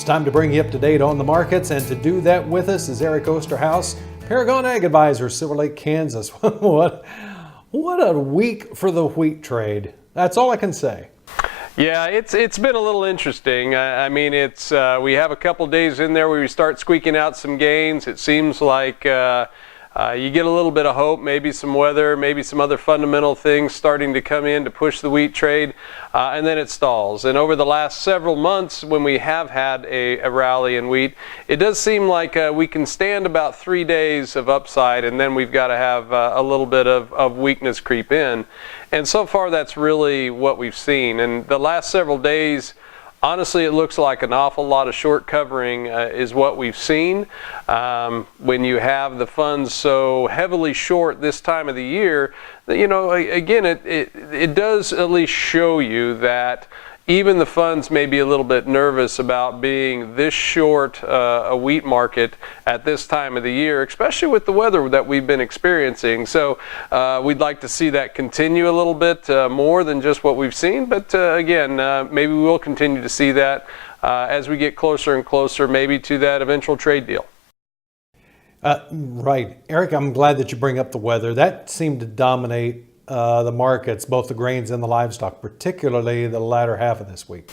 It's time to bring you up to date on the markets, and to do that with us is Eric Osterhaus, Paragon Ag Advisor, Silver Lake, Kansas. What a week for the wheat trade. That's all I can say. Yeah, it's been a little interesting. I mean, we have a couple days in there where we start squeaking out some gains. It seems like you get a little bit of hope, maybe some weather, maybe some other fundamental things starting to come in to push the wheat trade, and then it stalls. And over the last several months, when we have had a rally in wheat, it does seem like we can stand about 3 days of upside, and then we've got to have a little bit of weakness creep in. And so far, that's really what we've seen. And the last several days, honestly, it looks like an awful lot of short covering is what we've seen. When you have the funds so heavily short this time of the year, you know, again, it does at least show you that even the funds may be a little bit nervous about being this short a wheat market at this time of the year, especially with the weather that we've been experiencing. So we'd like to see that continue a little bit more than just what we've seen. But again, maybe we will continue to see that as we get closer and closer, maybe to that eventual trade deal. Right. Eric, I'm glad that you bring up the weather. That seemed to dominate the markets, both the grains and the livestock, particularly the latter half of this week.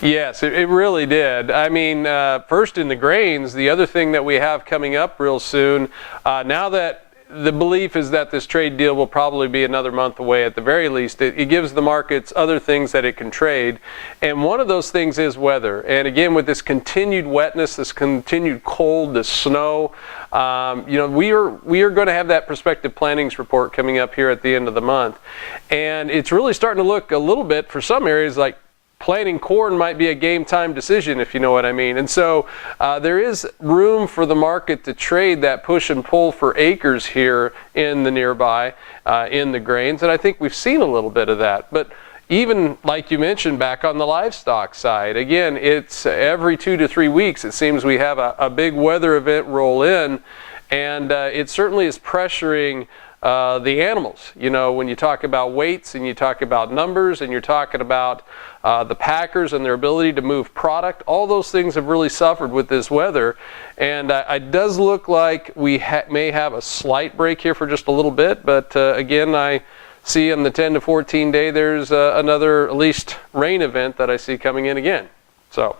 Yes, it really did. I mean, first in the grains, the other thing that we have coming up real soon, now that the belief is that this trade deal will probably be another month away at the very least, it gives the markets other things that it can trade. And one of those things is weather. And again, with this continued wetness, this continued cold, this snow, you know, we are going to have that prospective plantings report coming up here at the end of the month. And it's really starting to look a little bit for some areas like planting corn might be a game time decision, if you know what I mean. And so there is room for the market to trade that push and pull for acres here in the nearby, in the grains. And I think we've seen a little bit of that. But even like you mentioned, back on the livestock side, again, it's every 2 to 3 weeks, it seems we have a big weather event roll in, and it certainly is pressuring the animals. You know, when you talk about weights and you talk about numbers and you're talking about the packers and their ability to move product, all those things have really suffered with this weather. And it does look like we may have a slight break here for just a little bit, but again, I see in the 10 to 14 day, there's another at least rain event that I see coming in again. So.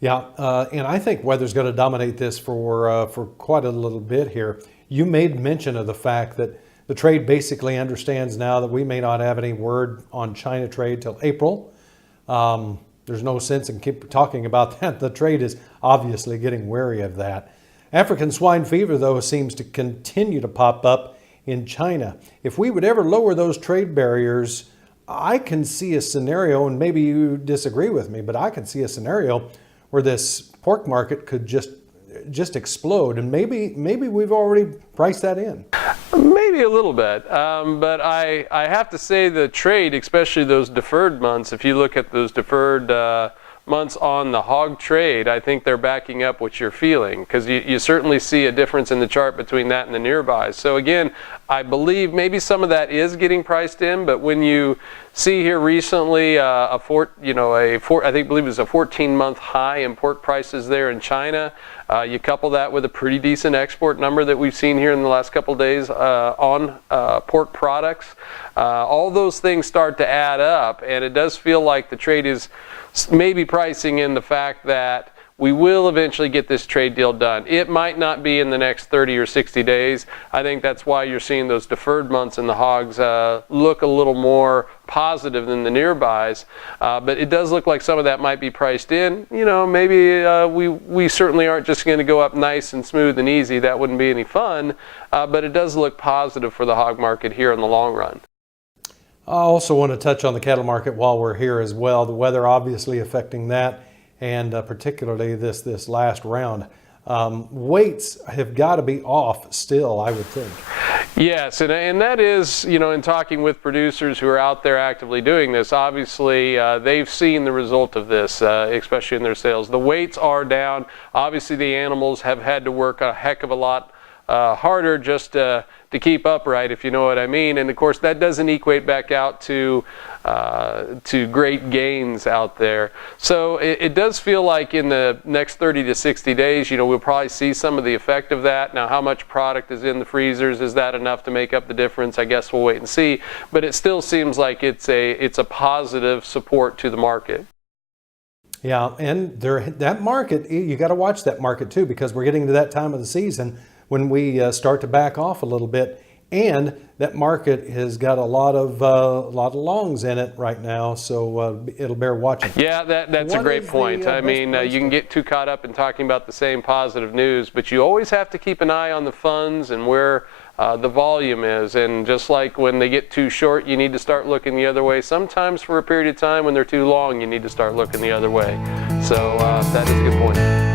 Yeah, and I think weather's going to dominate this for quite a little bit here. You made mention of the fact that the trade basically understands now that we may not have any word on China trade till April. There's no sense in keep talking about that. The trade is obviously getting wary of that. African swine fever, though, seems to continue to pop up in China. If we would ever lower those trade barriers, I can see a scenario, and maybe you disagree with me, but I can see a scenario where this pork market could just explode, and maybe we've already priced that in. Maybe a little bit, but I have to say the trade, especially those deferred months, if you look at those deferred months on the hog trade, I think they're backing up what you're feeling, because you certainly see a difference in the chart between that and the nearby. So again, I believe maybe some of that is getting priced in, but when you see here recently I believe it was a 14-month high in pork prices there in China. You couple that with a pretty decent export number that we've seen here in the last couple of days on pork products. All those things start to add up, and it does feel like the trade is maybe pricing in the fact that we will eventually get this trade deal done. It might not be in the next 30 or 60 days. I think that's why you're seeing those deferred months in the hogs look a little more positive than the nearbys. But it does look like some of that might be priced in. You know, maybe we certainly aren't just going to go up nice and smooth and easy. That wouldn't be any fun. But it does look positive for the hog market here in the long run. I also want to touch on the cattle market while we're here as well. The weather obviously affecting that, and particularly this last round. Weights have got to be off still, I would think. Yes, and that is, you know, in talking with producers who are out there actively doing this, obviously they've seen the result of this, especially in their sales. The weights are down. Obviously the animals have had to work a heck of a lot harder just to keep upright, if you know what I mean. And of course, that doesn't equate back out to great gains out there. So it does feel like in the next 30 to 60 days, we'll probably see some of the effect of that. Now, how much product is in the freezers? Is that enough to make up the difference? I guess we'll wait and see. But it still seems like it's a positive support to the market. Yeah, and that market, you got to watch that market too, because we're getting to that time of the season when we start to back off a little bit, and that market has got a lot of longs in it right now, so it'll bear watching. Yeah, that's a great point. I mean, you can get too caught up in talking about the same positive news, but you always have to keep an eye on the funds and where the volume is. And just like when they get too short, you need to start looking the other way. Sometimes for a period of time when they're too long, you need to start looking the other way. So that is a good point.